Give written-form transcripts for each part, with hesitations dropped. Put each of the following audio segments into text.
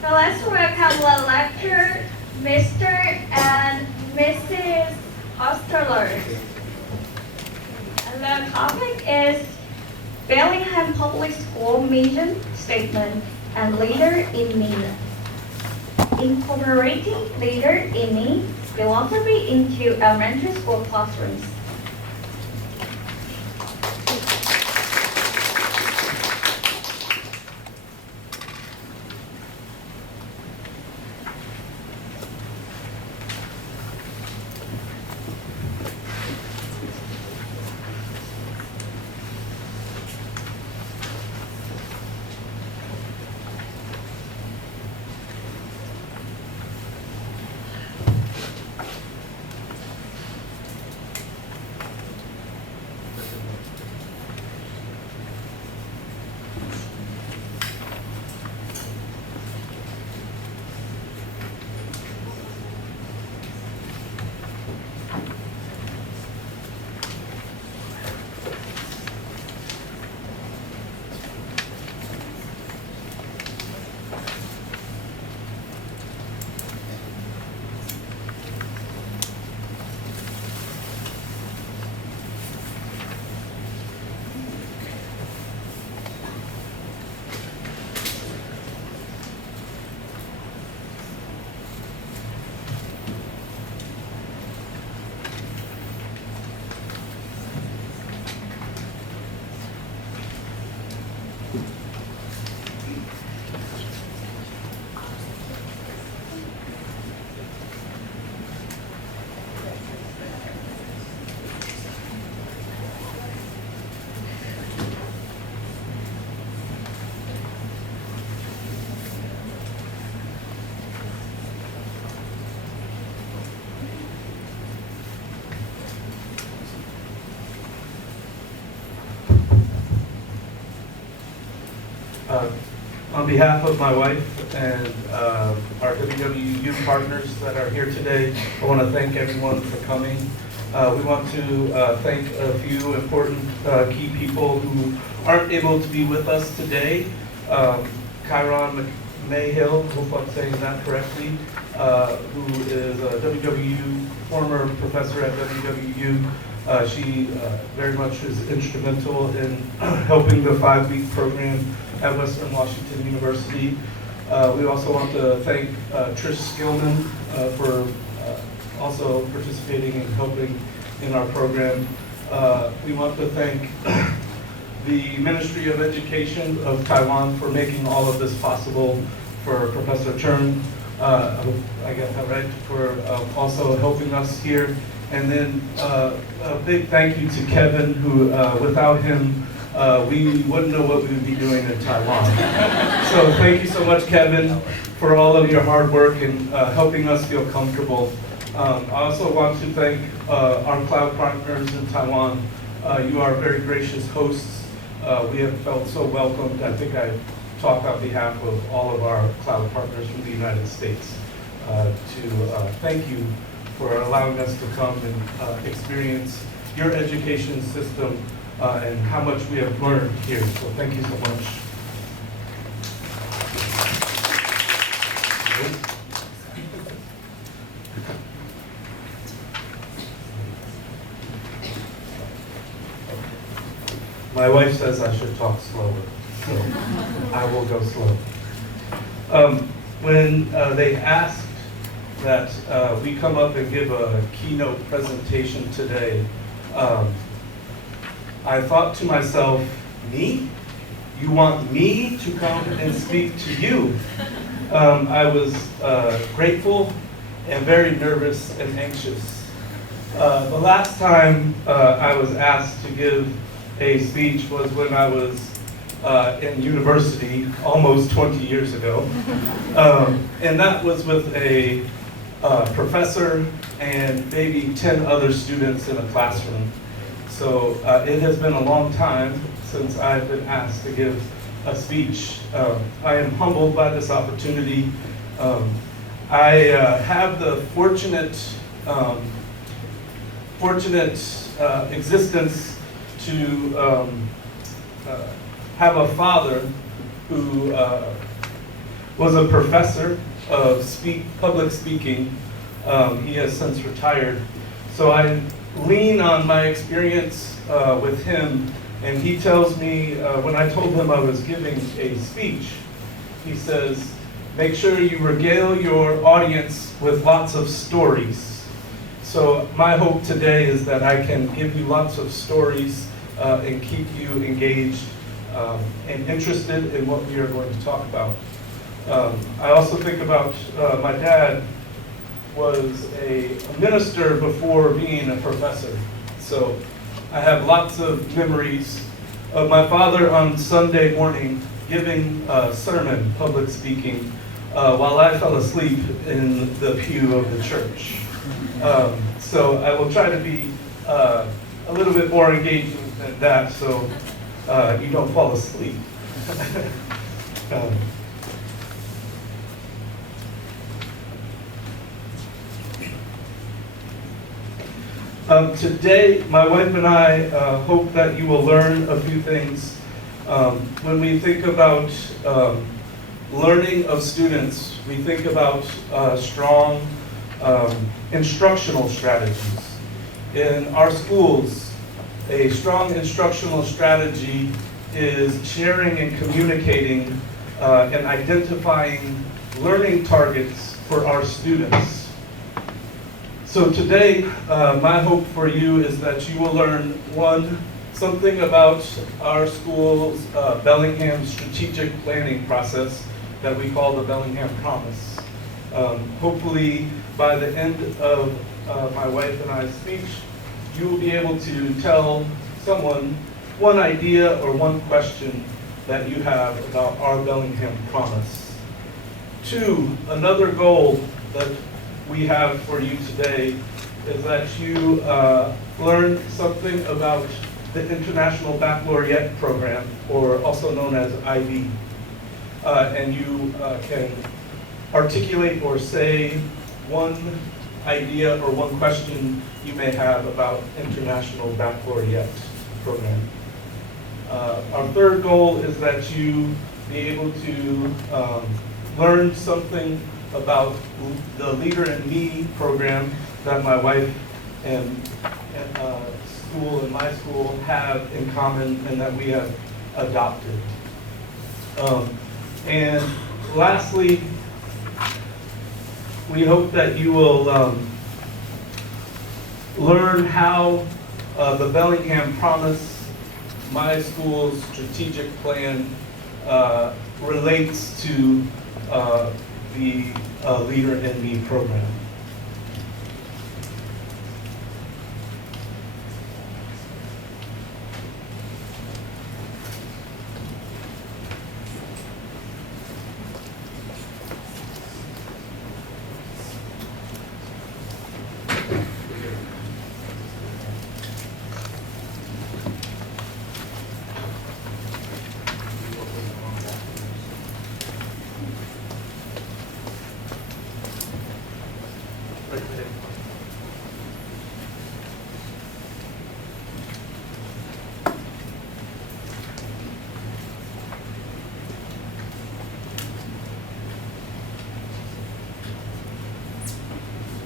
So let's welcome the lecturer, Mr. and Mrs. Hostetler. And the topic is Bellingham Public School Mission Statement and Leader in Me. Incorporating Leader in Me philosophy into elementary school classrooms. On behalf of my wife and our WWU partners that are here today, I want to thank everyone for coming. We want to thank a few important key people who aren't able to be with us today. Kyron Mayhill, hope I'm saying that correctly, who is a WWU former professor at WWU. She very much is instrumental in helping the 5-week program at Western Washington University. We also want to thank Trish Skillman for also participating and helping in our program. We want to thank the Ministry of Education of Taiwan for making all of this possible, for Professor Chen, I hope I got that right, for also helping us here. And then a big thank you to Kevin, who without him, we wouldn't know what we would be doing in Taiwan. So thank you so much, Kevin, for all of your hard work and helping us feel comfortable. I also want to thank our cloud partners in Taiwan. You are very gracious hosts. We have felt so welcomed. I think I talk on behalf of all of our cloud partners from the United States to thank you for allowing us to come and experience your education system and how much we have learned here. So thank you so much. My wife says I should talk slower, so I will go slow. When they asked that we come up and give a keynote presentation today, I thought to myself, me? You want me to come and speak to you? I was grateful and very nervous and anxious. The last time I was asked to give a speech was when I was in university almost 20 years ago. And that was with a professor and maybe 10 other students in a classroom. So it has been a long time since I've been asked to give a speech. I am humbled by this opportunity. I have the fortunate existence to have a father who was a professor of public speaking. He has since retired. So I lean on my experience with him, and he tells me, when I told him I was giving a speech, he says, make sure you regale your audience with lots of stories. So my hope today is that I can give you lots of stories and keep you engaged and interested in what we are going to talk about. I also think about my dad was a minister before being a professor. So I have lots of memories of my father on Sunday morning giving a sermon, public speaking, while I fell asleep in the pew of the church. So I will try to be a little bit more engaging than that, so you don't fall asleep. Today, my wife and I hope that you will learn a few things. When we think about learning of students, we think about strong instructional strategies. In our schools, a strong instructional strategy is sharing and communicating and identifying learning targets for our students. So today, my hope for you is that you will learn, one, something about our school's Bellingham strategic planning process that we call the Bellingham Promise. Hopefully, by the end of my wife and I's speech, you will be able to tell someone one idea or one question that you have about our Bellingham Promise. Two, another goal that we have for you today is that you learn something about the International Baccalaureate Program, or also known as IB. And you can articulate or say one idea or one question you may have about International Baccalaureate Program. Our third goal is that you be able to learn something about the Leader in Me program that my wife and school and my school have in common and that we have adopted. And lastly, we hope that you will learn how the Bellingham Promise, my school's strategic plan, relates to the Leader in Me program.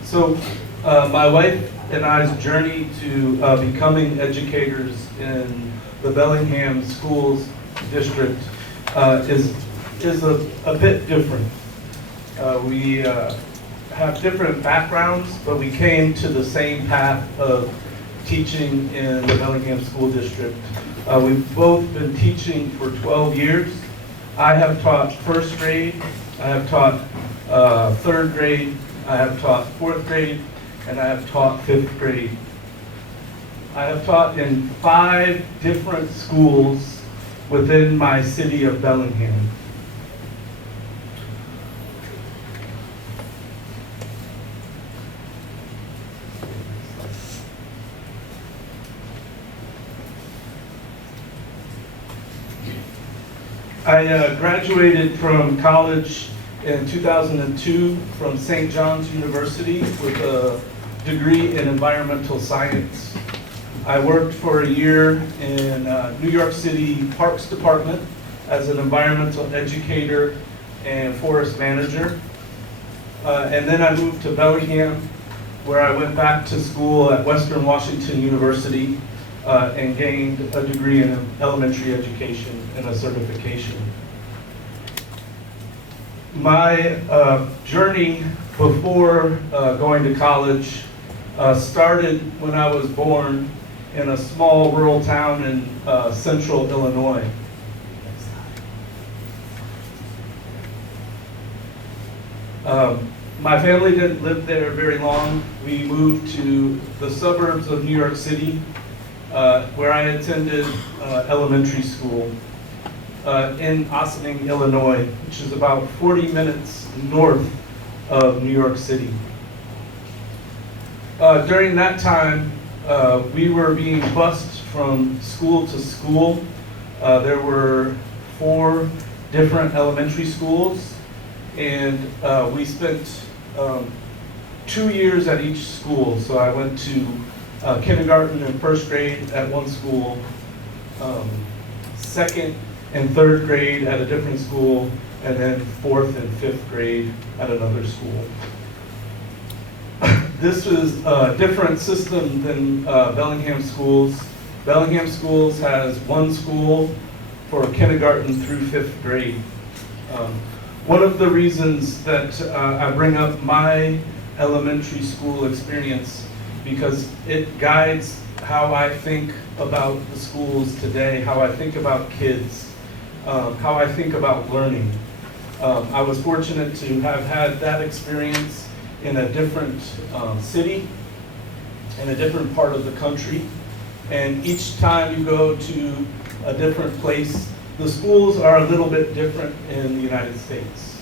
So my wife and I's journey to becoming educators in the Bellingham Schools District is a bit different. We have different backgrounds, but we came to the same path of teaching in the Bellingham School District. We've both been teaching for 12 years. I have taught first grade, I have taught third grade, I have taught fourth grade, and I have taught fifth grade. I have taught in 5 different schools within my city of Bellingham. I graduated from college in 2002 from St. John's University with a degree in environmental science. I worked for a year in New York City Parks Department as an environmental educator and forest manager. And then I moved to Bellingham, where I went back to school at Western Washington University and gained a degree in elementary education and a certification. My journey before going to college started when I was born in a small rural town in central Illinois. My family didn't live there very long. We moved to the suburbs of New York City, where I attended elementary school in Ossining, Illinois, which is about 40 minutes north of New York City. During that time, we were being bused from school to school. There were 4 different elementary schools, and we spent 2 years at each school. So I went to kindergarten and first grade at one school, second and third grade at a different school, and then 4th and 5th grade at another school. This was a different system than Bellingham schools. Bellingham schools has one school for kindergarten through 5th grade. One of the reasons that I bring up my elementary school experience, because it guides how I think about the schools today, how I think about kids, how I think about learning. I was fortunate to have had that experience in a different city, in a different part of the country. And each time you go to a different place, the schools are a little bit different in the United States.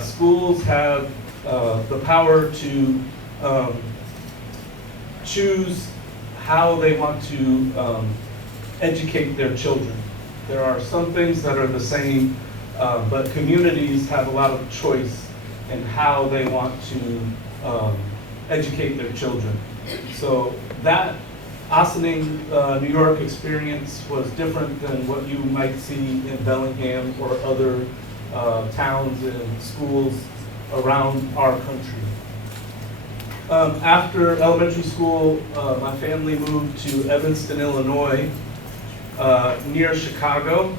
Schools have the power to choose how they want to educate their children. There are some things that are the same, but communities have a lot of choice in how they want to educate their children. So that Ossining, New York experience was different than what you might see in Bellingham or other towns and schools around our country. After elementary school, my family moved to Evanston, Illinois, near Chicago.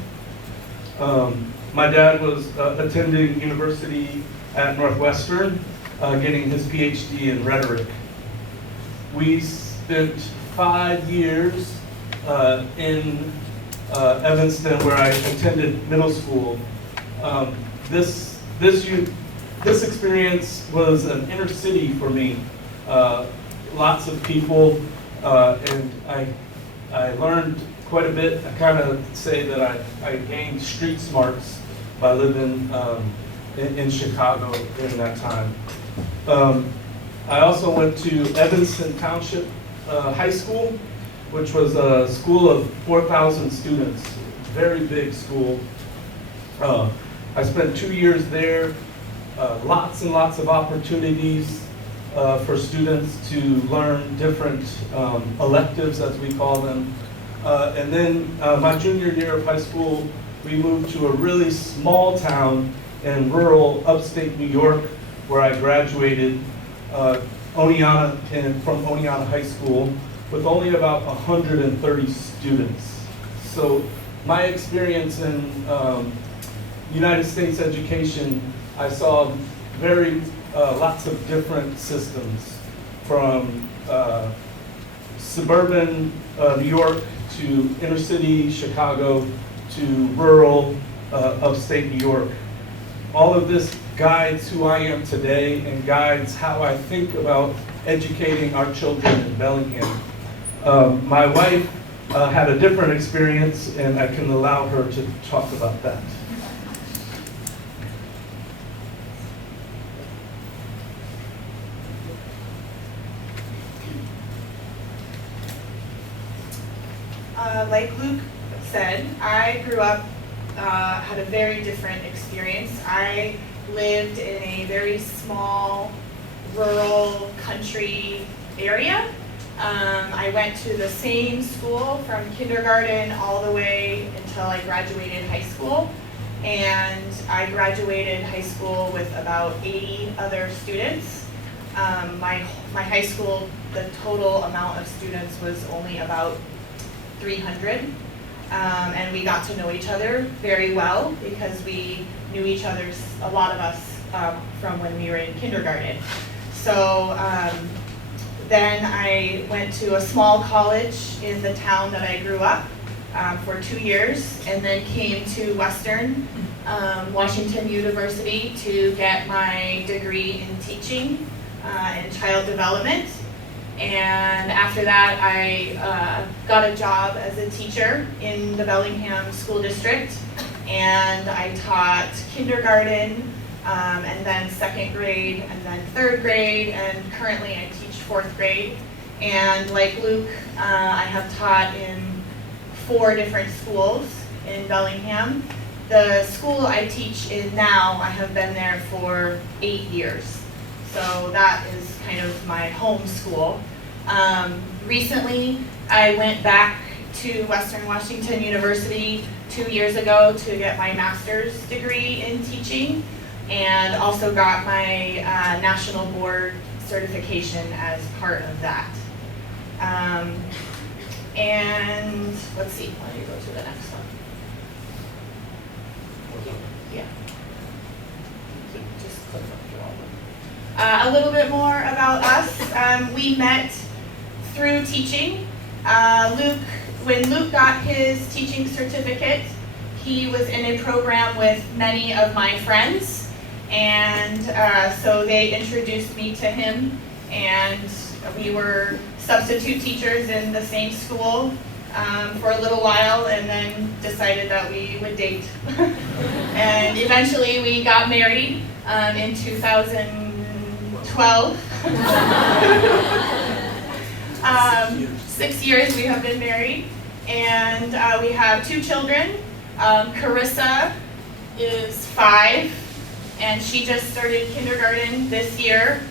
My dad was attending university at Northwestern, getting his PhD in rhetoric. We spent 5 years in Evanston, where I attended middle school. This experience was an inner city for me. Lots of people, and I learned quite a bit. I kind of say that I gained street smarts by living in Chicago during that time. I also went to Evanston Township High School, which was a school of 4,000 students, very big school. I spent 2 years there, lots and lots of opportunities for students to learn different electives, as we call them. And then my junior year of high school, we moved to a really small town in rural upstate New York, where I graduated from Oneonta High School with only about 130 students. So my experience in United States education, I saw lots of different systems, from suburban New York to inner city Chicago to rural upstate New York. All of this guides who I am today and guides how I think about educating our children in Bellingham. My wife had a different experience, and I can allow her to talk about that. Like Luke said, I grew up, had a very different experience. I lived in a very small, rural, country area. I went to the same school from kindergarten all the way until I graduated high school. and I graduated high school with about 80 other students. My high school, the total amount of students was only about 300. And we got to know each other very well because we knew each other, a lot of us, from when we were in kindergarten. So then I went to a small college in the town that I grew up for 2 years, and then came to Western Washington University to get my degree in teaching and child development. And after that, I got a job as a teacher in the Bellingham School District, and I taught kindergarten, and then 2nd grade, and then 3rd grade, and currently I teach 4th grade. And like Luke, I have taught in 4 different schools in Bellingham. The school I teach in now, I have been there for 8 years. So that is kind of my home school. Recently, I went back to Western Washington University 2 years ago to get my master's degree in teaching, and also got my national board certification as part of that. And let's see, why don't you go to the next one? Yeah. Just click up to all of them. A little bit more about us. We met through teaching. When Luke got his teaching certificate, he was in a program with many of my friends, and so they introduced me to him, and we were substitute teachers in the same school for a little while, and then decided that we would date. And eventually we got married in 2012. 6 years we have been married, and we have 2 children. Carissa is 5, and she just started kindergarten this year.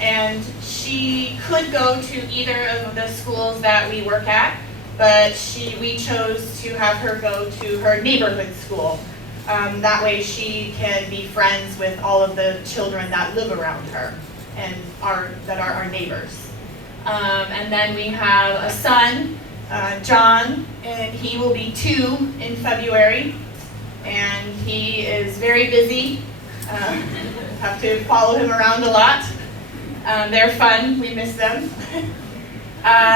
And she could go to either of the schools that we work at, but we chose to have her go to her neighborhood school. That way she can be friends with all of the children that live around her and that are our neighbors. And then we have a son, John, and he will be 2 in February, and he is very busy. Have to follow him around a lot. They're fun, we miss them.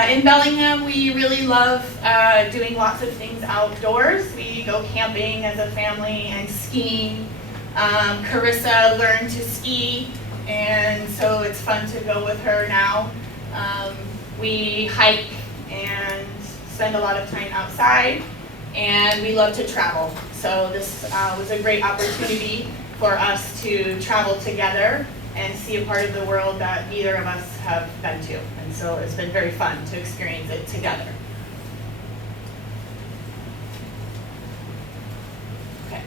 In Bellingham, we really love doing lots of things outdoors. We go camping as a family and skiing. Carissa learned to ski, and so it's fun to go with her now. We hike and spend a lot of time outside, and we love to travel. So this was a great opportunity for us to travel together and see a part of the world that neither of us have been to. And so it's been very fun to experience it together. Okay.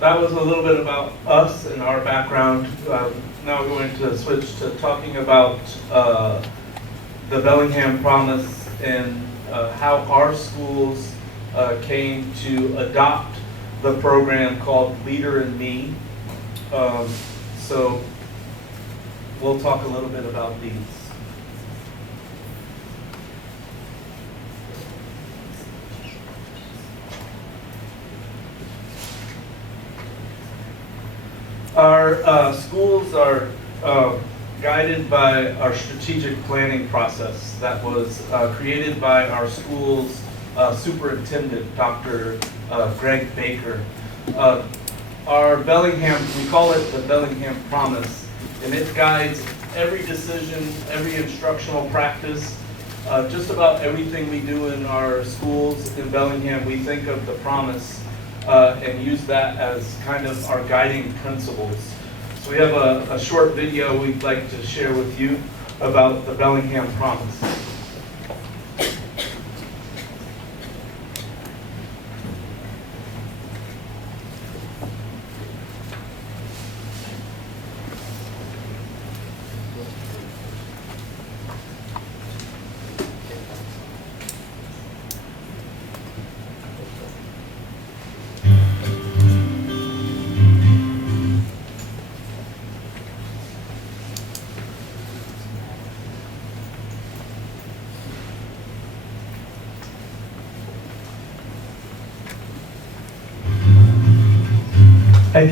That was a little bit about us and our background. Now we're going to switch to talking about the Bellingham Promise and how our schools came to adopt the program called Leader in Me. So we'll talk a little bit about these. Our schools are guided by our strategic planning process that was created by our school's superintendent, Dr. Greg Baker. Our Bellingham, we call it the Bellingham Promise, and it guides every decision, every instructional practice, just about everything we do in our schools in Bellingham. We think of the promise and use that as kind of our guiding principles. So we have a short video we'd like to share with you about the Bellingham Promise.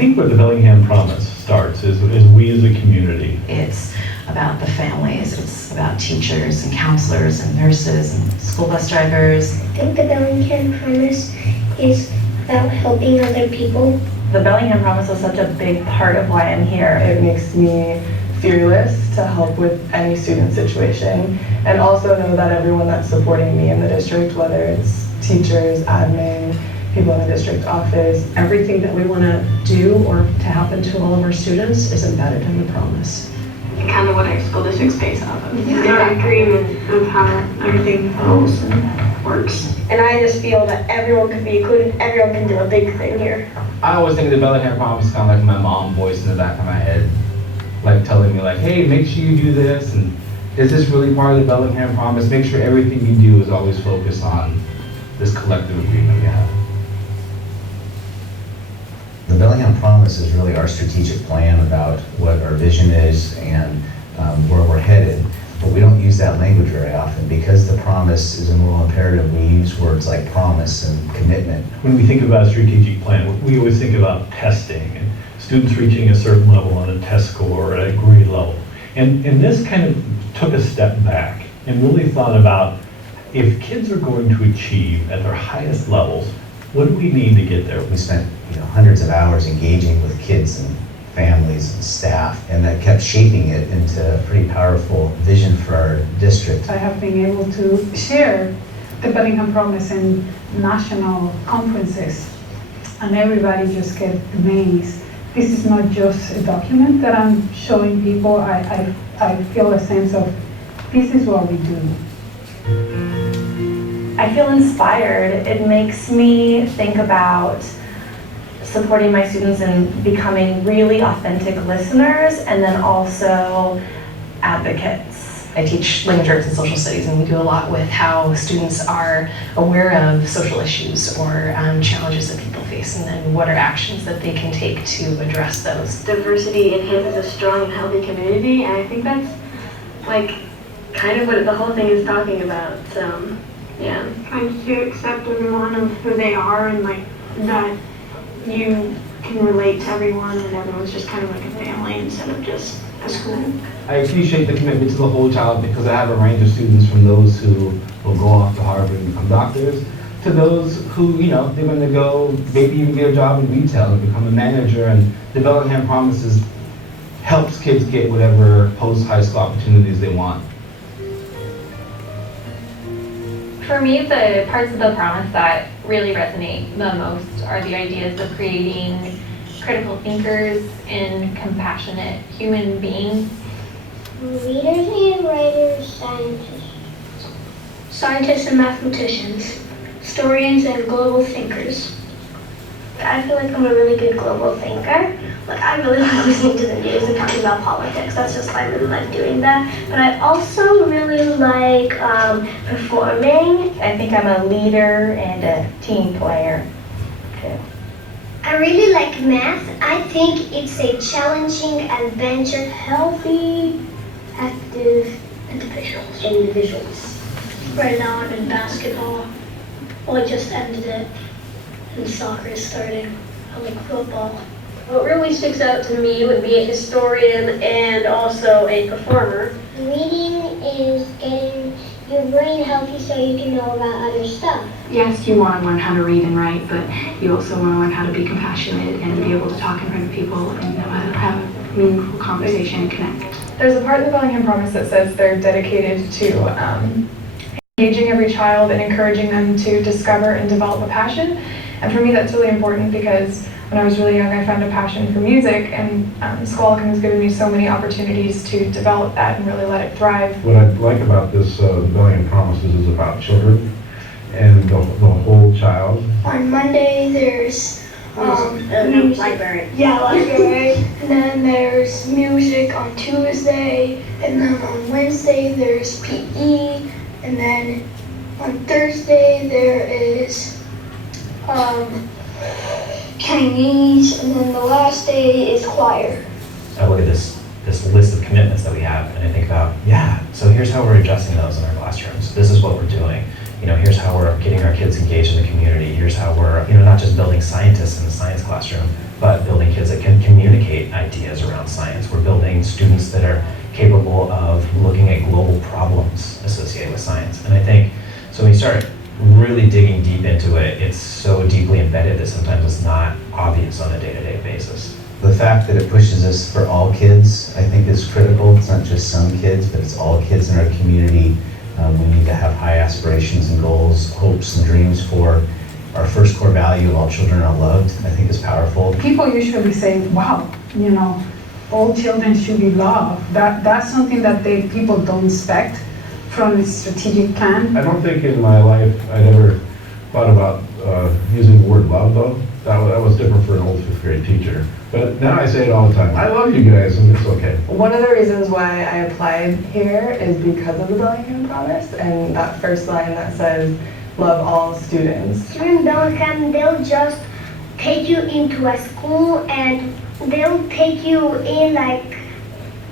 think where the Bellingham Promise starts is we as a community. It's about the families, it's about teachers and counselors and nurses and school bus drivers. I think the Bellingham Promise is about helping other people. The Bellingham Promise was such a big part of why I'm here. It makes me fearless to help with any student situation, and also know that everyone that's supporting me in the district, whether it's teachers, admin, people in the district office. Everything that we want to do or to happen to all of our students is embedded in the promise. Kind of what our school district's based off of. Our agreement of how everything flows and works. And I just feel that everyone can be included, everyone can do a big thing here. I always think of the Bellingham Promise is kind of like my mom voice in the back of my head, like telling me like, hey, make sure you do this, and is this really part of the Bellingham Promise? Make sure everything you do is always focused on this collective agreement we have. The Bellingham Promise is really our strategic plan about what our vision is and where we're headed. But we don't use that language very often because the promise is a moral imperative. We use words like promise and commitment. When we think about a strategic plan, we always think about testing and students reaching a certain level on a test score or at a grade level. And this kind of took a step back and really thought about if kids are going to achieve at their highest levels, what do we need to get there? We spent hundreds of hours engaging with kids and families and staff, and that kept shaping it into a pretty powerful vision for our district. I have been able to share the Bellingham Promise in national conferences, and everybody just gets amazed. This is not just a document that I'm showing people. I feel a sense of this is what we do. I feel inspired. It makes me think about supporting my students and becoming really authentic listeners, and then also advocates. I teach language arts and social studies, and we do a lot with how students are aware of social issues or challenges that people face, and then what are actions that they can take to address those. Diversity enhances a strong and healthy community, and I think that's like kind of what the whole thing is talking about. So, yeah. Trying to accept everyone of who they are, and like that you can relate to everyone, and everyone's just kind of like a family instead of just a school. I appreciate the commitment to the whole child because I have a range of students from those who will go off to Harvard and become doctors to those who, they're going to go maybe even get a job in retail and become a manager, and the Bellingham Promises helps kids get whatever post-high school opportunities they want. For me, the parts of the promise that really resonate the most are the ideas of creating critical thinkers and compassionate human beings. Readers and writers, scientists and mathematicians, historians and global thinkers. I feel like I'm a really good global thinker. Like, I really like listening to the news and talking about politics. That's just, I really like doing that. But I also really like performing. I think I'm a leader and a team player, too. I really like math. I think it's a challenging adventure, healthy, active individuals. Right now I'm in basketball. Well, I just ended it. And soccer is starting. I like football. What really sticks out to me would be a historian and also a performer. Reading is getting your brain healthy so you can know about other stuff. Yes, you want to learn how to read and write, but you also want to learn how to be compassionate and be able to talk in front of people and know how to have a meaningful conversation and connect. There's a part of the Bellingham Promise that says they're dedicated to engaging every child and encouraging them to discover and develop a passion. And for me, that's really important because when I was really young, I found a passion for music, and Squalicum has given me so many opportunities to develop that and really let it thrive. What I like about this Bellingham Promises is about children and the whole child. On Monday, there's library. Yeah, library. And then there's music on Tuesday. And then on Wednesday, there's PE. And then on Thursday, there is Chinese, and then the last day is choir. I look at this list of commitments that we have, and I think about, so here's how we're addressing those in our classrooms. This is what we're doing. Here's how we're getting our kids engaged in the community. Here's how we're, not just building scientists in the science classroom, but building kids that ideas around science. We're building students that are capable of looking at global problems associated with science. And I think, so when you start really digging deep into it, it's so deeply embedded that sometimes it's not obvious on a day-to-day basis. The fact that it pushes us for all kids, I think, is critical. It's not just some kids, but it's all kids in our community. We need to have high aspirations and goals, hopes and dreams for our first core value of all children are loved, I think, is powerful. People usually say, wow, you know, all children should be loved. That's something that people don't expect from a strategic plan. I don't think in my life I'd ever thought about using the word love, though. That was different for an old 5th grade teacher. But now I say it all the time. I love you guys, and it's okay. One of the reasons why I applied here is because of the Bellingham Promise and that first line that says, love all students. During Bellingham, they'll just take you into a school and they'll take you in like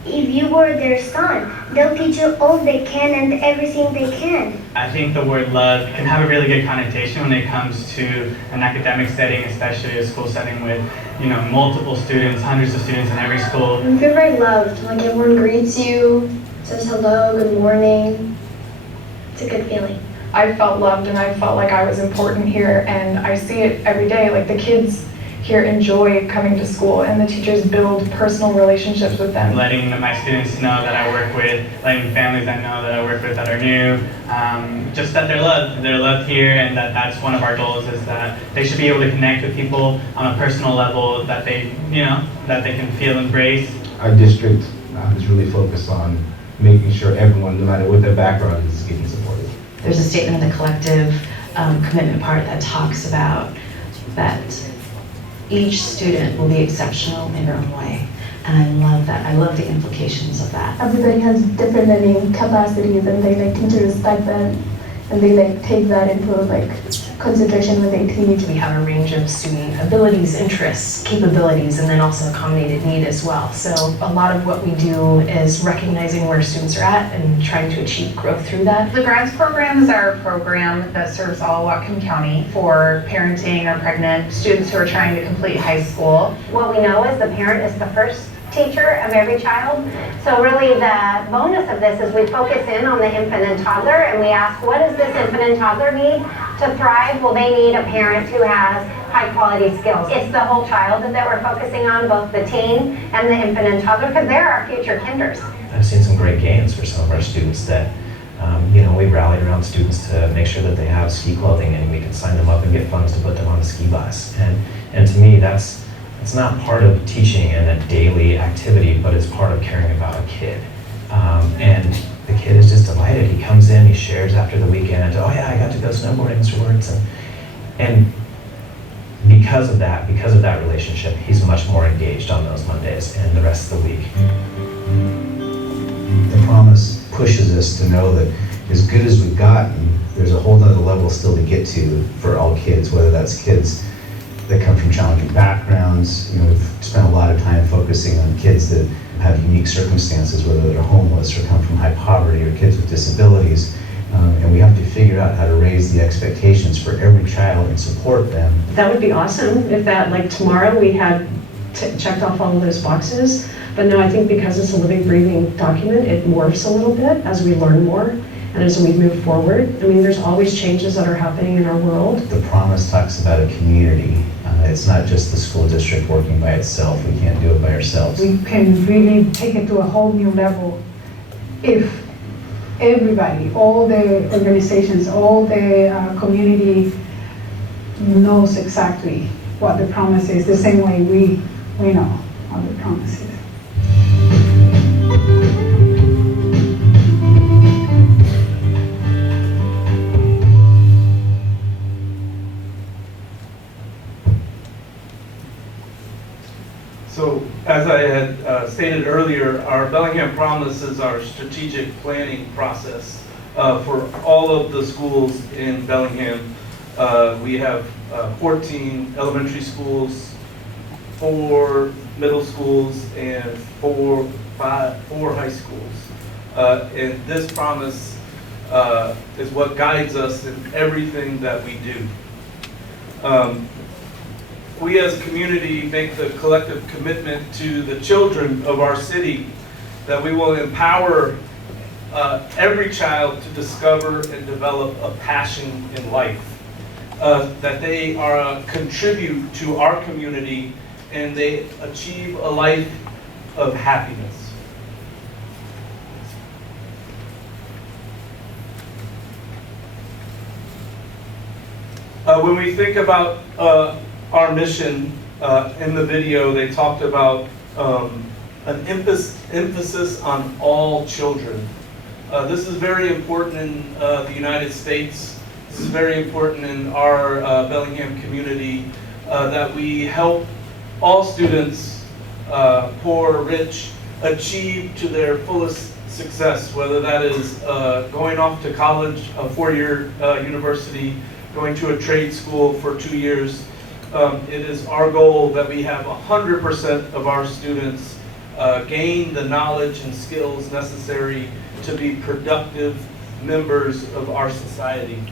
if you were their son. They'll teach you all they can and everything they can. I think the word love can have a really good connotation when it comes to an academic setting, especially a school setting with, you know, multiple students, hundreds of students in every school. You feel very loved, like everyone greets you, says hello, good morning. It's a good feeling. I felt loved and I felt like I was important here, and I see it every day. Like the kids here enjoy coming to school and the teachers build personal relationships with them. Letting my students know that I work with, letting families I know that I work with that are new, just that they're loved here, and that's one of our goals, is that they should be able to connect with people on a personal level, that they, you know, that they can feel embraced. Our district is really focused on making sure everyone, no matter what their background is, getting supported. There's a statement in the collective commitment part that talks about that each student will be exceptional in their own way. And I love that. I love the implications of that. Everybody has different learning capacities and they like teach to respect them and they like take that into like consideration when they teach. We have a range of student abilities, interests, capabilities, and then also accommodated need as well. So a lot of what we do is recognizing where students are at and trying to achieve growth through that. The grants programs are a program that serves all Whatcom County for parenting or pregnant students who are trying to complete high school. What we know is the parent is the first teacher of every child. So really the bonus of this is we focus in on the infant and toddler and we ask, what does this infant and toddler need to thrive? Well, they need a parent who has high quality skills. It's the whole child that we're focusing on, both the teen and the infant and toddler, because they're our future kinders. I've seen some great gains for some of our students that, you know, we rallied around students to make sure that they have ski clothing and we can sign them up and get funds to put them on a ski bus. And to me, that's not part of teaching and a daily activity, but it's part of caring about a kid. And the kid is just delighted. He comes in, he shares after the weekend, oh yeah, I got to go snowboarding afterwards. And because of that relationship, he's much more engaged on those Mondays and the rest of the week. The promise pushes us to know that as good as we've gotten, there's a whole nother level still to get to for all kids, whether that's kids that come from challenging backgrounds. You know, we've spent a lot of time focusing on kids that have unique circumstances, whether they're homeless or come from high poverty or kids with disabilities. And we have to figure out how to raise the expectations for every child and support them. That would be awesome if that, like tomorrow, we had checked off all of those boxes. But no, I think because it's a living, breathing document, it morphs a little bit as we learn more and as we move forward. I mean, there's always changes that are happening in our world. The promise talks about a community. It's not just the school district working by itself. We can't do it by ourselves. We can really take it to a whole new level if everybody, all the organizations, all the community knows exactly what the promise is, the same way we know what the promise is. So, as I had stated earlier, our Bellingham Promise is our strategic planning process for all of the schools in Bellingham. We have 14 elementary schools, 4 middle schools, and 4 high schools. And this promise is what guides us in everything that we do. we as a community make the collective commitment to the children of our city that we will empower every child to discover and develop a passion in life, that they contribute to our community and they achieve a life of happiness. When we think about our mission, in the video they talked about an emphasis on all children. This is very important in the United States. This is very important in our Bellingham community, that we help all students, poor, rich, achieve to their fullest success, whether that is going off to college, a four-year university, going to a trade school for 2 years. It is our goal that we have 100% of our students gain the knowledge and skills necessary to be productive members of our society.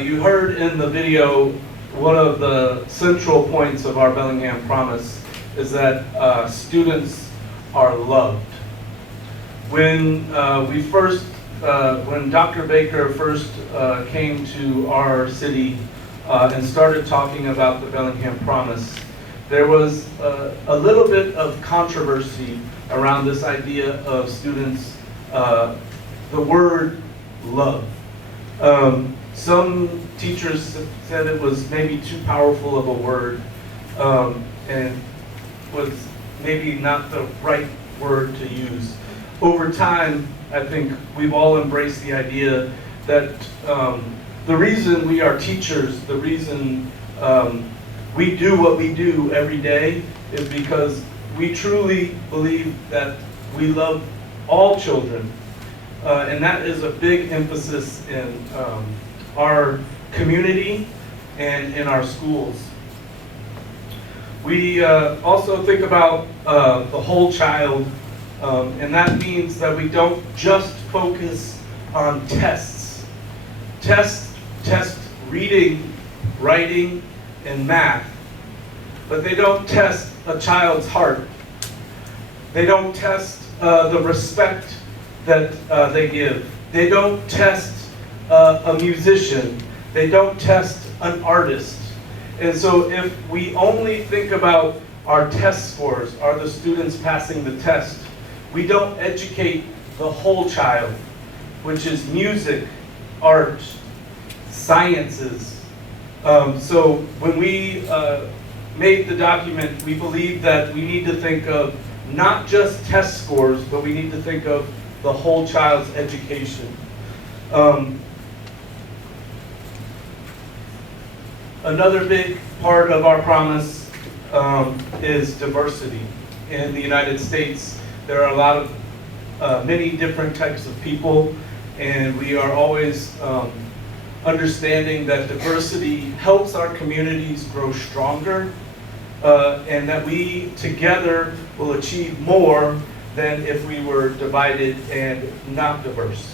You heard in the video, one of the central points of our Bellingham Promise is that students are loved. When when Dr. Baker first came to our city and started talking about the Bellingham Promise, there was a little bit of controversy around this idea of students, the word love. Some teachers said it was maybe too powerful of a word, and was maybe not the right word to use. Over time, I think we've all embraced the idea that the reason we are teachers, the reason we do what we do every day is because we truly believe that we love all children. And that is a big emphasis in our community and in our schools. We also think about the whole child, and that means that we don't just focus on tests. Test reading, writing, and math, but they don't test a child's heart. They don't test the respect that they give. They don't test a musician. They don't test an artist. And so if we only think about our test scores, are the students passing the test, we don't educate the whole child, which is music, art, sciences. So when we made the document, we believe that we need to think of not just test scores, but we need to think of the whole child's education. Another big part of our promise is diversity. In the United States, there are a lot of many different types of people, and we are always understanding that diversity helps our communities grow stronger, and that we together will achieve more than if we were divided and not diverse.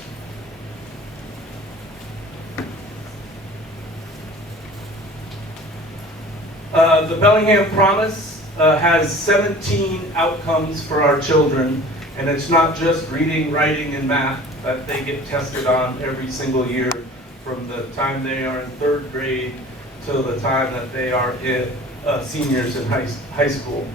The Bellingham Promise has 17 outcomes for our children, and it's not just reading, writing, and math that they get tested on every single year from the time they are in 3rd grade till the time that they are seniors in high school.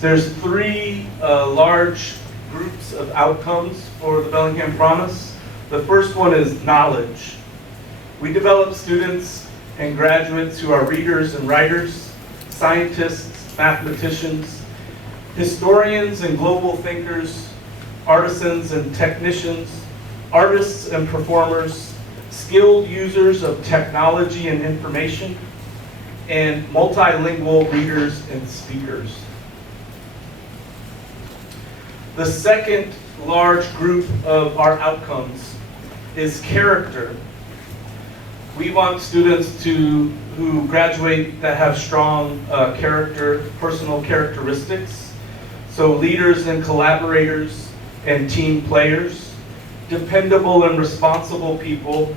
There's 3 large groups of outcomes for the Bellingham Promise. The first one is knowledge. We develop students and graduates who are readers and writers, scientists, mathematicians, historians and global thinkers, artisans and technicians, artists and performers, skilled users of technology and information, and multilingual readers and speakers. The second large group of our outcomes is character. We want students who graduate that have strong personal characteristics. So leaders and collaborators, and team players, dependable and responsible people,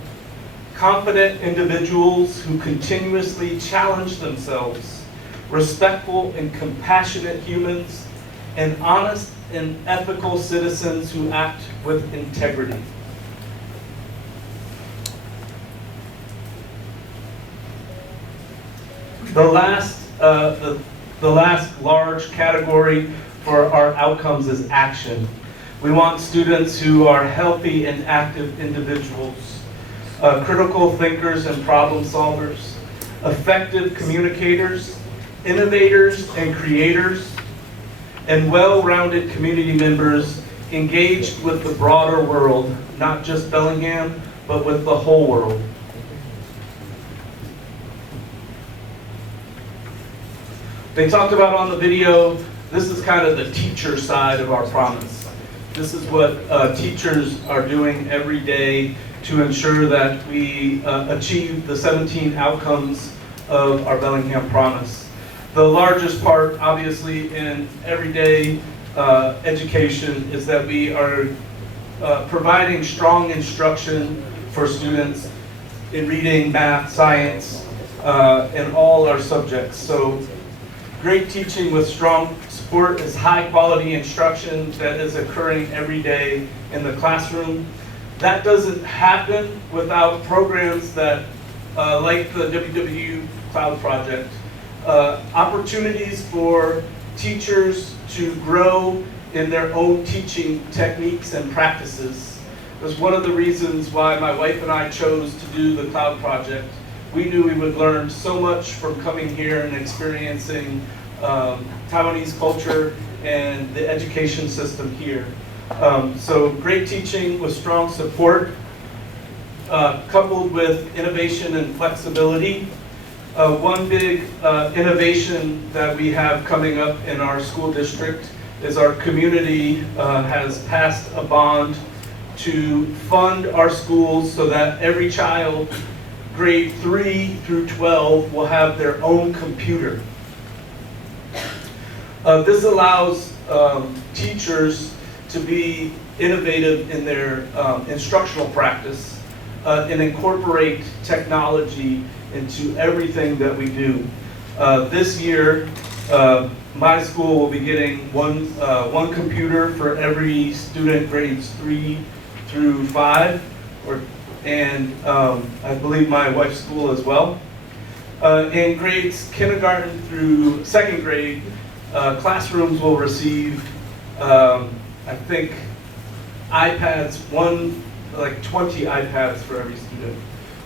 confident individuals who continuously challenge themselves, respectful and compassionate humans, and honest and ethical citizens who act with integrity. The last large category for our outcomes is action. We want students who are healthy and active individuals, critical thinkers and problem solvers, effective communicators, innovators and creators, and well-rounded community members engaged with the broader world, not just Bellingham, but with the whole world. They talked about on the video, this is kind of the teacher side of our promise. This is what teachers are doing every day to ensure that we achieve the 17 outcomes of our Bellingham promise. The largest part, obviously, in everyday education is that we are providing strong instruction for students in reading, math, science, and all our subjects. So great teaching with strong support is high quality instruction that is occurring every day in the classroom. That doesn't happen without programs that, like the WWU Cloud Project, opportunities for teachers to grow in their own teaching techniques and practices. It was one of the reasons why my wife and I chose to do the Cloud Project. We knew we would learn so much from coming here and experiencing Taiwanese culture and the education system here. So great teaching with strong support, coupled with innovation and flexibility. One big innovation that we have coming up in our school district is our community has passed a bond to fund our schools so that every child grade 3 through 12 will have their own computer. This allows teachers to be innovative in their instructional practice and incorporate technology into everything that we do. This year, my school will be getting one computer for every student grades 3 through 5, and I believe my wife's school as well. In grades kindergarten through 2nd grade, classrooms will receive, I think, iPads, like 20 iPads for every student.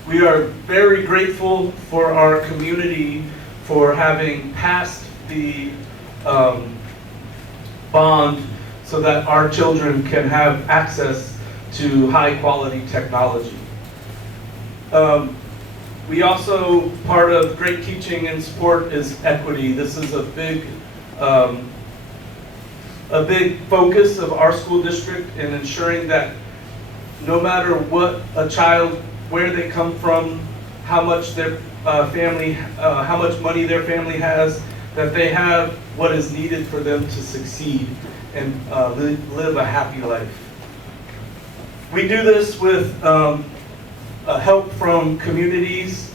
We are very grateful for our community for having passed the bond so that our children can have access to high quality technology. We also, part of great teaching and support is equity. This is a big focus of our school district in ensuring that no matter what a child, where they come from, how much their family, how much money their family has, that they have what is needed for them to succeed and live a happy life. We do this with help from communities,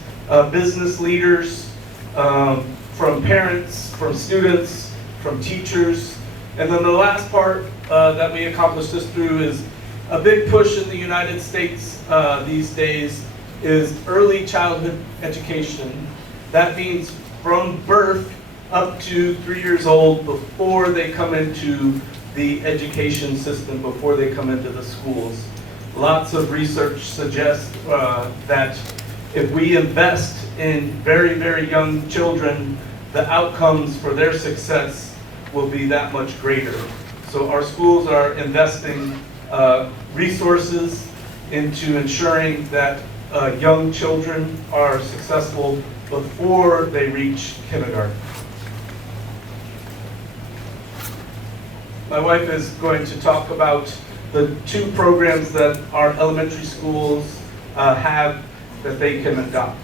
business leaders, from parents, from students, from teachers. And then the last part that we accomplish this through is a big push in the United States these days is early childhood education. That means from birth up to 3 years old before they come into the education system, before they come into the schools. Lots of research suggests that if we invest in very, very young children, the outcomes for their success will be that much greater. So our schools are investing resources into ensuring that young children are successful before they reach kindergarten. My wife is going to talk about the 2 programs that our elementary schools have that they can adopt.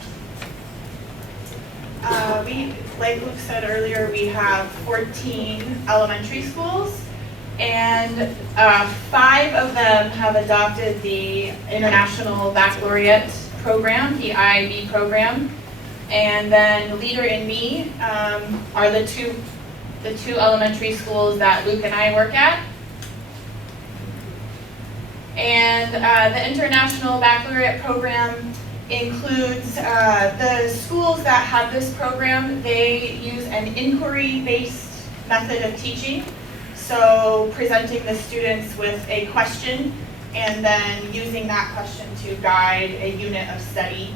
Like Luke said earlier, we have 14 elementary schools. And 5 of them have adopted the International Baccalaureate program, the IB program. And then Leader in Me are the two elementary schools that Luke and I work at. And the International Baccalaureate program includes the schools that have this program. They use an inquiry-based method of teaching. So presenting the students with a question and then using that question to guide a unit of study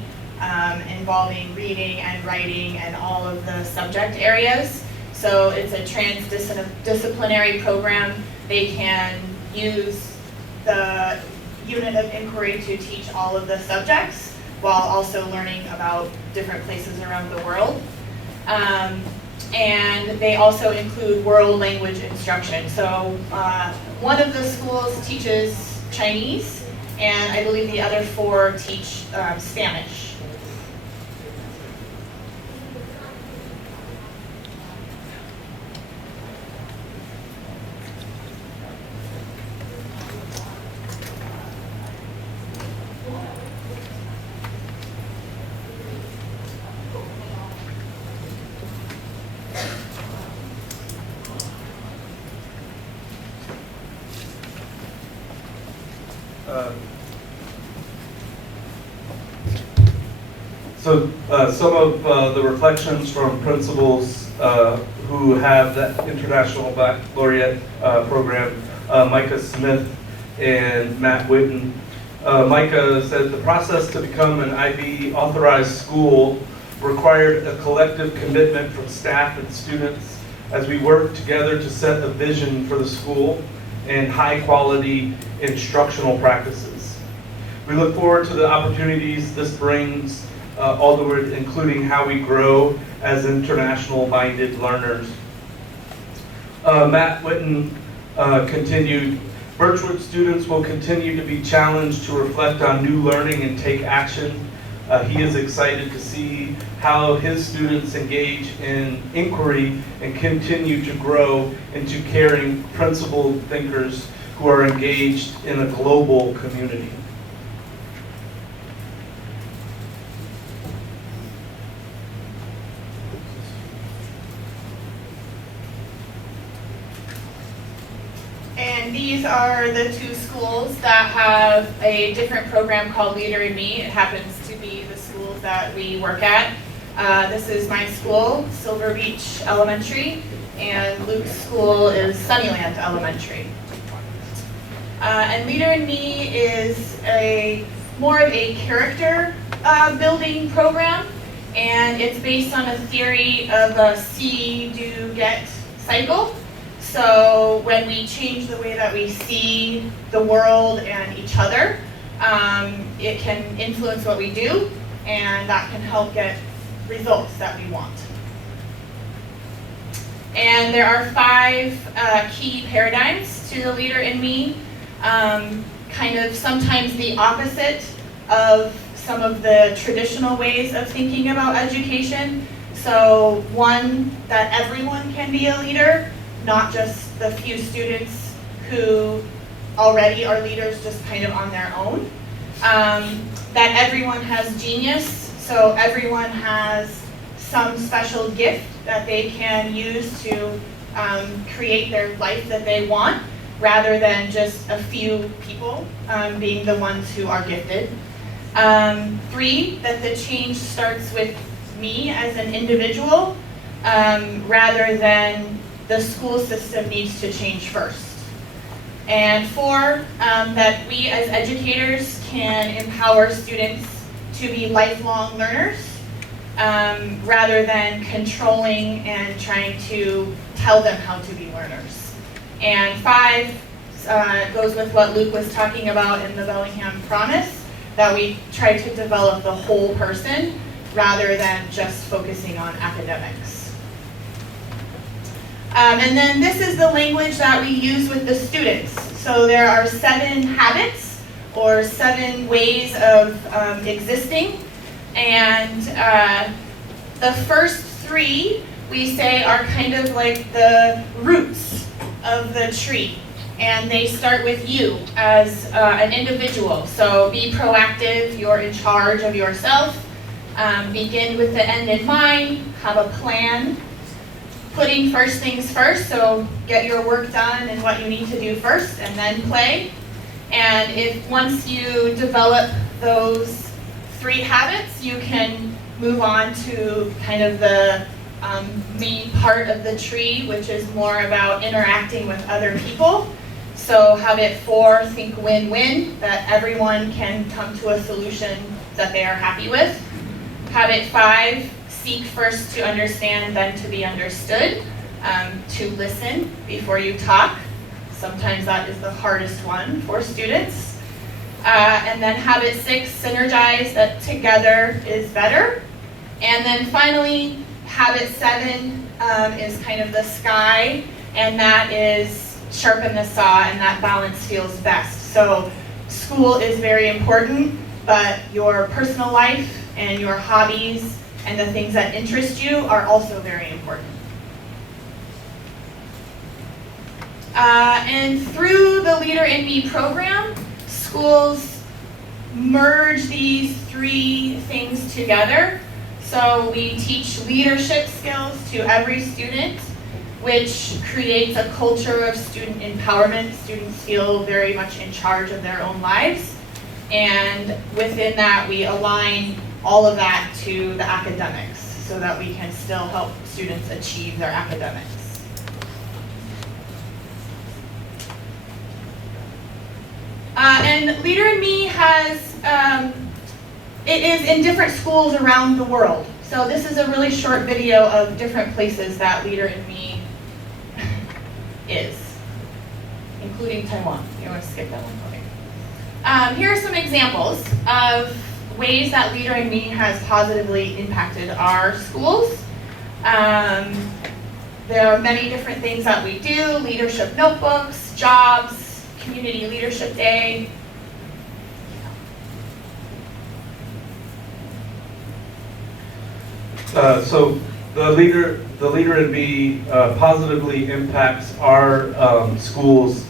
involving reading and writing and all of the subject areas. So it's a transdisciplinary program. They can use the unit of inquiry to teach all of the subjects while also learning about different places around the world. And they also include world language instruction. So one of the schools teaches Chinese, and I believe the other 4 teach Spanish. Some of the reflections from principals who have that International Baccalaureate program, Micah Smith and Matt Whitten. Micah said the process to become an IB authorized school required a collective commitment from staff and students as we worked together to set a vision for the school and high quality instructional practices. We look forward to the opportunities this brings Alderwood, including how we grow as international-minded learners. Matt Whitten continued, Birchwood students will continue to be challenged to reflect on new learning and take action. He is excited to see how his students engage in inquiry and continue to grow into caring, principled thinkers who are engaged in a global community. And these are the 2 schools that have a different program called Leader in Me. It happens to be the schools that we work at. This is my school, Silver Beach Elementary, and Luke's school is Sunnyland Elementary. And Leader in Me is more of a character building program, and it's based on a theory of a see, do, get cycle. So when we change the way that we see the world and each other, it can influence what we do, and that can help get results that we want. And there are 5 key paradigms to the Leader in Me, kind of sometimes the opposite of some of the traditional ways of thinking about education. So 1, that everyone can be a leader, not just the few students who already are leaders just kind of on their own. That everyone has genius, so everyone has some special gift that they can use to create their life that they want, rather than just a few people being the ones who are gifted. 3, that the change starts with me as an individual, rather than the school system needs to change first. And 4, that we as educators can empower students to be lifelong learners, rather than controlling and trying to tell them how to be learners. And 5 goes with what Luke was talking about in the Bellingham Promise, that we try to develop the whole person rather than just focusing on academics. And then this is the language that we use with the students. So there are 7 habits or 7 ways of existing. And the first 3 we say are kind of like the roots of the tree. And they start with you as an individual. So be proactive, you're in charge of yourself. Begin with the end in mind, have a plan. Putting first things first, so get your work done and what you need to do first and then play. And if once you develop those 3 habits, you can move on to kind of the main part of the tree, which is more about interacting with other people. So habit 4, think win-win, that everyone can come to a solution that they are happy with. Habit 5, seek first to understand, then to be understood. To listen before you talk. Sometimes that is the hardest one for students. And then habit 6, synergize, that together is better. And then finally, habit 7 is kind of the sky, and that is sharpen the saw, and that balance feels best. So school is very important, but your personal life and your hobbies and the things that interest you are also very important. And through the Leader in Me program, schools merge these 3 things together. So we teach leadership skills to every student, which creates a culture of student empowerment. Students feel very much in charge of their own lives. And within that, we align all of that to the academics so that we can still help students achieve their academics. And Leader in Me has, it is in different schools around the world. So this is a really short video of different places that Leader in Me is, including Taiwan. You want to skip that one? Okay. Here are some examples of ways that Leader in Me has positively impacted our schools. There are many different things that we do: leadership notebooks, jobs, Community Leadership Day. So the Leader in Me positively impacts our schools.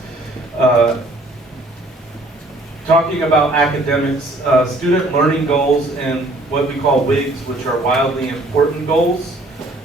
Talking about academics, student learning goals and what we call WIGs, which are wildly important goals,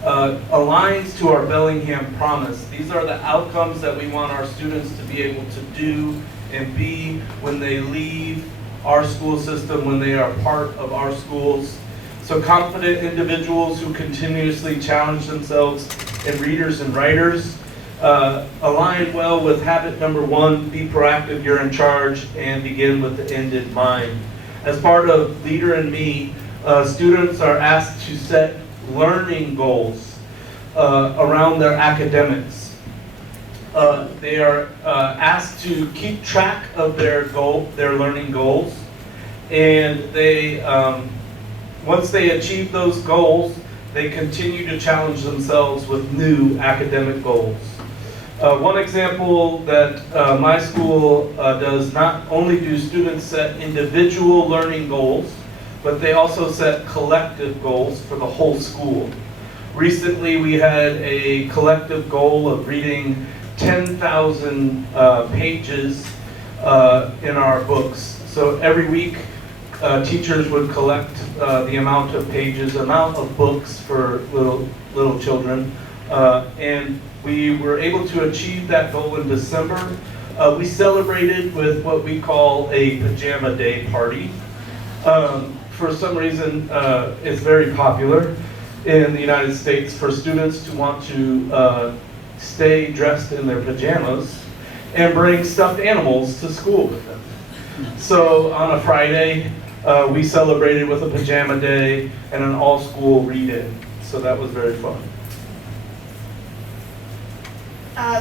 aligns to our Bellingham promise. These are the outcomes that we want our students to be able to do and be when they leave our school system, when they are part of our schools. So confident individuals who continuously challenge themselves and readers and writers align well with habit number 1, be proactive, you're in charge, and begin with the end in mind. As part of Leader in Me, students are asked to set learning goals around their academics. They are asked to keep track of their learning goals, and they, once they achieve those goals, they continue to challenge themselves with new academic goals. One example that my school does, not only do students set individual learning goals, but they also set collective goals for the whole school. Recently, we had a collective goal of reading 10,000 pages in our books. So every week, teachers would collect the amount of pages, amount of books for little children, and we were able to achieve that goal in December. We celebrated with what we call a pajama day party. For some reason, it's very popular in the United States for students to want to stay dressed in their pajamas and bring stuffed animals to school with them. So on a Friday, we celebrated with a pajama day and an all-school read-in. So that was very fun.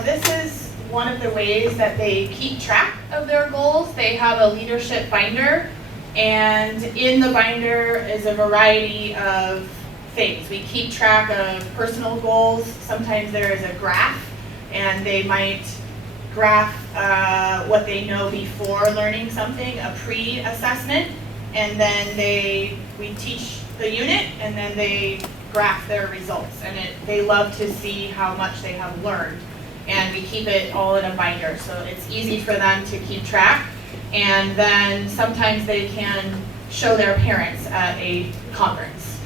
This is one of the ways that they keep track of their goals. They have a leadership binder, and in the binder is a variety of things. We keep track of personal goals. Sometimes there is a graph, and they might graph what they know before learning something, a pre-assessment, and then we teach the unit, and then they graph their results, and they love to see how much they have learned. and we keep it all in a binder, so it's easy for them to keep track. And then sometimes they can show their parents at a conference.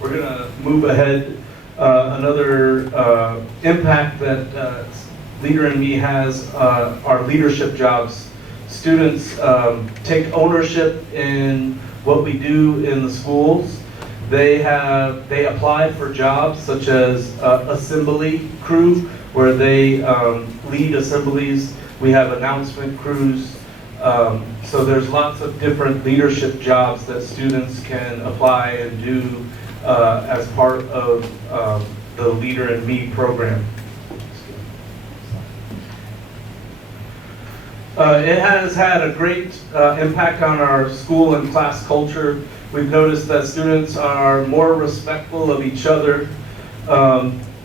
We're going to move ahead. Another impact that Leader in Me has are leadership jobs. Students take ownership in what we do in the schools. They apply for jobs such as assembly crew, where they lead assemblies. We have announcement crews. So there's lots of different leadership jobs that students can apply and do as part of the Leader in Me program. It has had a great impact on our school and class culture. We've noticed that students are more respectful of each other.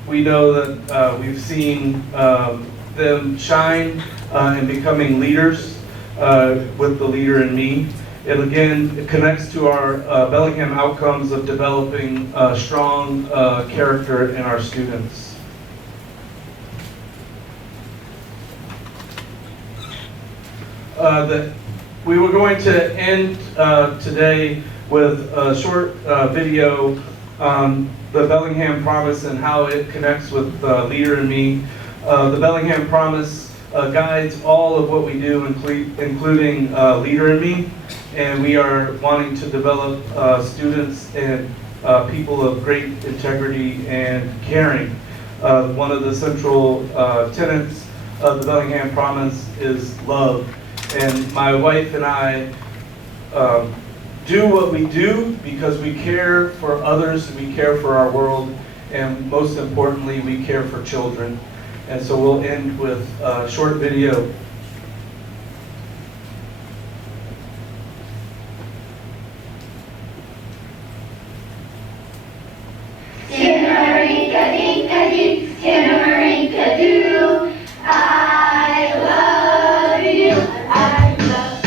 We know that we've seen them shine in becoming leaders with the Leader in Me. It again connects to our Bellingham outcomes of developing strong character in our students. We were going to end today with a short video on the Bellingham Promise and how it connects with Leader in Me. The Bellingham Promise guides all of what we do, including Leader in Me, and we are wanting to develop students and people of great integrity and caring. One of the central tenets of the Bellingham Promise is love. And my wife and I do what we do because we care for others, we care for our world, and most importantly, we care for children. And so we'll end with a short video. Tinnarinka-dinka-doo, I love you. I love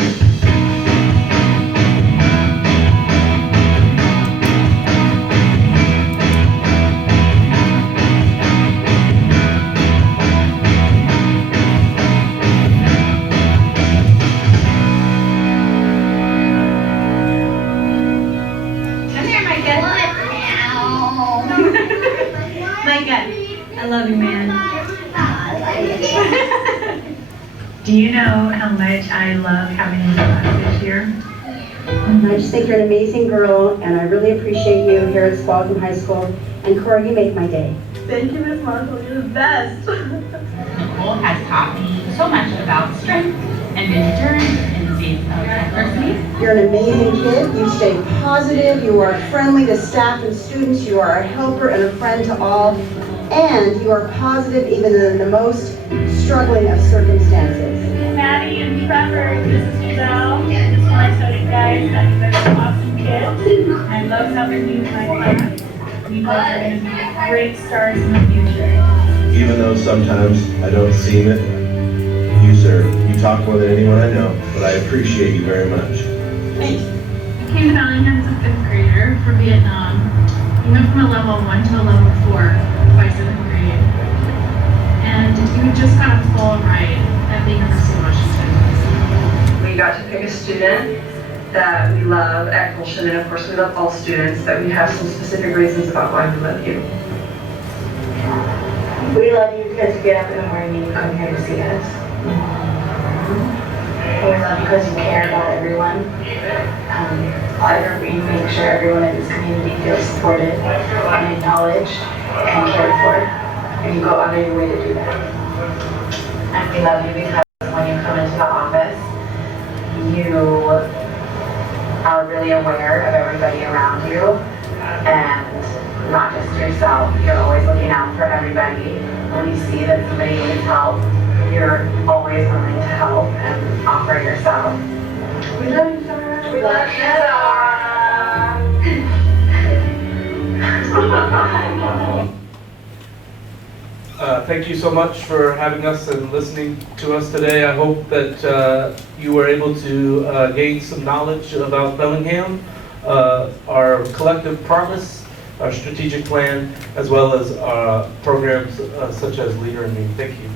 Come here, Micah. Micah, I love you, man. Do you know how much I love having you class this year? I just think you're an amazing girl, and I really appreciate you here at Spalding High School. And Cora, you make my day. Thank you, Miss Marshall. You're the best. Nicole has taught me so much about strength and endurance in the face of adversity. You're an amazing kid. You stay positive. You are friendly to staff and students. You are a helper and a friend to all. And you are positive even in the most struggling of circumstances. Maddie and Trevor, this is Giselle. Just want to tell you guys that you guys are awesome kids. I love having you in my class. You guys are going to be great stars in the future. Even though sometimes I don't seem it, you, sir, you talk more than anyone I know, but I appreciate you very much. I came to Bellingham as a 5th grader for Vietnam. You went from a level 1 to a level 4 by 7th grade. And you just got a full ride at the University of Washington. We got to pick a student that we love at Gulshan, and of course we love all students, that we have some specific reasons about why we love you. We love you because you get up in the morning and you come here to see us. We love you because you care about everyone. You make sure everyone in this community feels supported and acknowledged and cared for. And you go out of your way to do that. And we love you because when you come into the office, you are really aware of everybody around you and not just yourself. You're always looking out for everybody. When you see that somebody needs help, you're always willing to help and offer yourself. We love you, Sarah. We love you, Sarah. Thank you so much for having us and listening to us today. I hope that you were able to gain some knowledge about Bellingham, our collective promise, our strategic plan, as well as programs such as Leader in Me. Thank you.